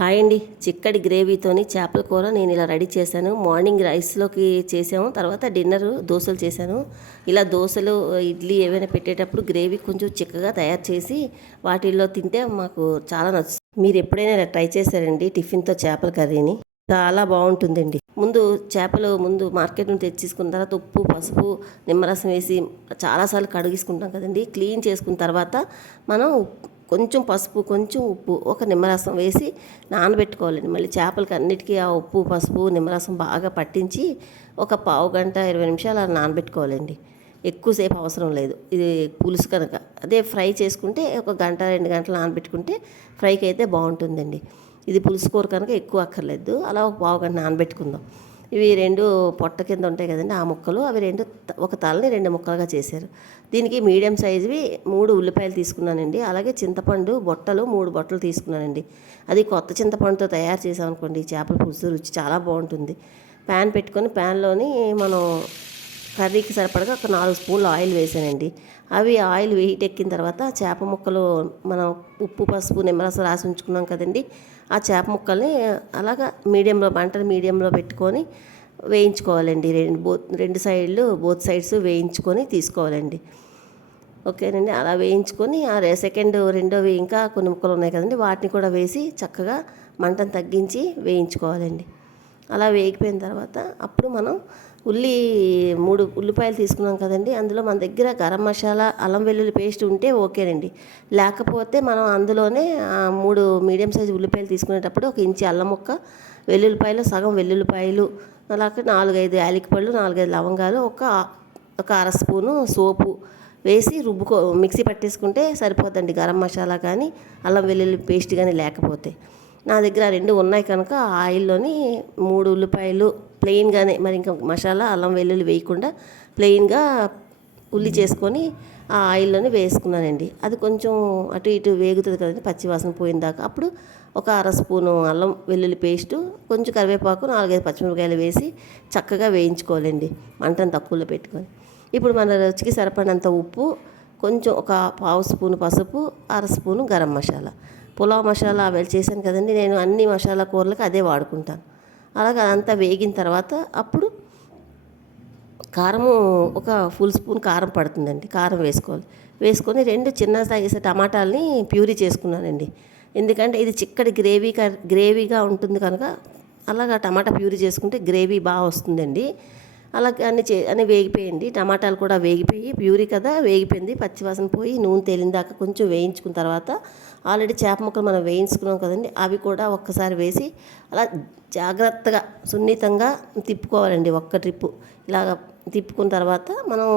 Hi అండి. చిక్కటి గ్రేవీతోని చేపల కూర నేను ఇలా రెడీ చేశాను. మార్నింగ్ రైస్లోకి చేసాము, తర్వాత డిన్నర్ దోశలు చేశాను. ఇలా దోశలు ఇడ్లీ ఏవైనా పెట్టేటప్పుడు గ్రేవీ కొంచెం చిక్కగా తయారు చేసి వాటిల్లో తింటే మాకు చాలా నచ్చుతుంది. మీరు ఎప్పుడైనా ఇలా ట్రై చేశారండి టిఫిన్తో చేపల కర్రీని? చాలా బాగుంటుందండి. ముందు మార్కెట్ నుండి తెచ్చేసుకున్న తర్వాత ఉప్పు, పసుపు, నిమ్మరసం వేసి చాలాసార్లు కడిగేసుకుంటాం కదండి. క్లీన్ చేసుకున్న తర్వాత మనం కొంచెం పసుపు, కొంచెం ఉప్పు, ఒక నిమ్మరసం వేసి నానబెట్టుకోవాలండి. మళ్ళీ చేపలకి అన్నిటికీ ఆ ఉప్పు, పసుపు, నిమ్మరసం బాగా పట్టించి ఒక పావు గంట 20 నిమిషాలు అలా నానబెట్టుకోవాలండి. ఎక్కువసేపు అవసరం లేదు ఇది పులుసు కనుక. అదే ఫ్రై చేసుకుంటే ఒక గంట 2 గంటలు నానబెట్టుకుంటే ఫ్రైకి అయితే బాగుంటుందండి. ఇది పులుసు కూర కనుక ఎక్కువ అక్కర్లేదు. అలా ఒక పావు గంట నానబెట్టుకుందాం. ఇవి 2 పొట్ట కింద ఉంటాయి కదండి, ఆ ముక్కలు. అవి 2 ఒక తలని 2 ముక్కలుగా చేశారు. దీనికి మీడియం సైజువి 3 ఉల్లిపాయలు తీసుకున్నానండి. అలాగే చింతపండు బొట్టలు 3 బొట్టలు తీసుకున్నానండి. అది కొత్త చింతపండుతో తయారు చేసామనుకోండి చేపల పులుసు రుచి చాలా బాగుంటుంది. ప్యాన్ పెట్టుకొని ప్యాన్లోని మనం కర్రీకి సరిపడగా ఒక 4 స్పూన్లు ఆయిల్ వేసానండి. అవి ఆయిల్ హీట్ ఎక్కిన తర్వాత చేప ముక్కలు మనం ఉప్పు, పసుపు, నిమ్మరసం రాసి ఉంచుకున్నాం కదండి, ఆ చేప ముక్కల్ని అలాగా మంటను మీడియంలో పెట్టుకొని వేయించుకోవాలండి. రెండు సైడ్లు బోత్ సైడ్స్ వేయించుకొని తీసుకోవాలండి. ఓకేనండి. అలా వేయించుకొని ఆ రెండోవి ఇంకా కొన్ని ముక్కలు ఉన్నాయి కదండి, వాటిని కూడా వేసి చక్కగా మంటను తగ్గించి వేయించుకోవాలండి. అలా వేగిపోయిన తర్వాత అప్పుడు మనం 3 ఉల్లిపాయలు తీసుకున్నాం కదండి, అందులో మన దగ్గర గరం మసాలా, అల్లం వెల్లుల్లి పేస్ట్ ఉంటే ఓకేనండి. లేకపోతే మనం అందులోనే 3 మీడియం సైజు ఉల్లిపాయలు తీసుకునేటప్పుడు 1 ఇంచి అల్లం ముక్క, వెల్లుల్లిపాయలు సగం వెల్లుల్లిపాయలు, అలాగే 4-5 యాలకులు, 4-5 లవంగాలు, ఒక అర స్పూను సోపు వేసి మిక్సీ పట్టేసుకుంటే సరిపోతుందండి. గరం మసాలా కానీ అల్లం వెల్లుల్లి పేస్ట్ కానీ లేకపోతే. నా దగ్గర 2 ఉన్నాయి కనుక ఆయిల్లోని 3 ఉల్లిపాయలు ప్లెయిన్గానే, మరి ఇంకా మసాలా అల్లం వెల్లుల్లి వేయకుండా ప్లెయిన్గా ఉల్లి చేసుకొని ఆ ఆయిల్లోనే వేసుకున్నానండి. అది కొంచెం అటు ఇటు వేగుతుంది కదండి, పచ్చివాసన పోయిన దాకా. అప్పుడు ఒక అర స్పూను అల్లం వెల్లుల్లి పేస్టు, కొంచెం కరివేపాకు, 4-5 పచ్చిమిరపకాయలు వేసి చక్కగా వేయించుకోవాలండి మంటను తక్కువలో పెట్టుకొని. ఇప్పుడు మన రుచికి సరిపడినంత ఉప్పు, కొంచెం ఒక పావు స్పూను పసుపు, అర స్పూను గరం మసాలా, పులావ్ మసాలా అవి చేశాను కదండి, నేను అన్ని మసాలా కూరలకు అదే వాడుకుంటాను. అలాగే అదంతా వేగిన తర్వాత అప్పుడు కారము ఒక ఫుల్ స్పూన్ కారం పడుతుందండి. కారం వేసుకొని 2 చిన్న సైజు టమాటాలని ప్యూరీ చేసుకున్నానండి. ఎందుకంటే ఇది చిక్కటి గ్రేవీగా ఉంటుంది కనుక అలాగా టమాటా ప్యూరీ చేసుకుంటే గ్రేవీ బాగా వస్తుందండి. అలాగే అన్నీ వేగిపోయింది. టమాటాలు కూడా వేగిపోయి, ప్యూరీ కదా వేగిపోయింది, పచ్చివాసన పోయి నూనె తేలిన దాకా కొంచెం వేయించుకున్న తర్వాత ఆల్రెడీ చేప ముక్కలు మనం వేయించుకున్నాం కదండి, అవి కూడా ఒక్కసారి వేసి అలా జాగ్రత్తగా సున్నితంగా తిప్పుకోవాలండి. ఒక్క ట్రిప్పు ఇలాగ తిప్పుకున్న తర్వాత మనం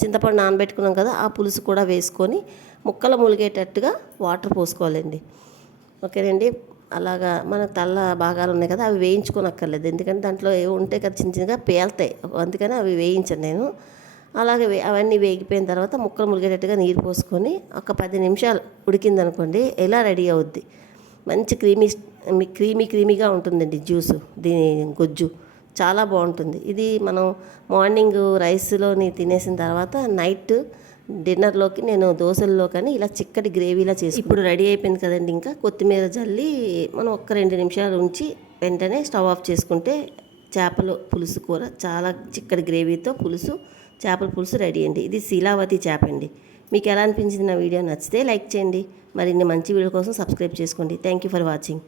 చింతపండు నానబెట్టుకున్నాం కదా, ఆ పులుసు కూడా వేసుకొని ముక్కలు ములిగేటట్టుగా వాటర్ పోసుకోవాలండి. ఓకేనండి. అలాగా మన తల్ల భాగాలు ఉన్నాయి కదా, అవి వేయించుకోనక్కర్లేదు. ఎందుకంటే దాంట్లో ఏవో ఉంటాయి కదా, చిన్న చిన్నగా పేలుతాయి, అందుకని అవి వేయించను నేను. అలాగే అవన్నీ వేగిపోయిన తర్వాత ముక్కలు ములిగేటట్టుగా నీరు పోసుకొని ఒక 10 నిమిషాలు ఉడికిందనుకోండి, ఎలా రెడీ అవుద్ది. మంచి క్రీమీగా ఉంటుందండి జ్యూసు, దీని గొజ్జు చాలా బాగుంటుంది. ఇది మనం మార్నింగ్ రైస్లోని తినేసిన తర్వాత నైట్ డిన్నర్లోకి నేను దోశల్లో కానీ ఇలా చిక్కటి గ్రేవీలా చేసి ఇప్పుడు రెడీ అయిపోయింది కదండి. ఇంకా కొత్తిమీర జల్లి మనం 2 నిమిషాలు ఉంచి వెంటనే స్టవ్ ఆఫ్ చేసుకుంటే చేపల పులుసు కూర చాలా చిక్కటి గ్రేవీతో చేపల పులుసు రెడీ అండి. ఇది శీలావతి చేప అండి. మీకు ఎలా అనిపించింది? నా వీడియో నచ్చితే లైక్ చేయండి. మరిన్ని మంచి వీడియో కోసం సబ్స్క్రైబ్ చేసుకోండి. Thank you for watching.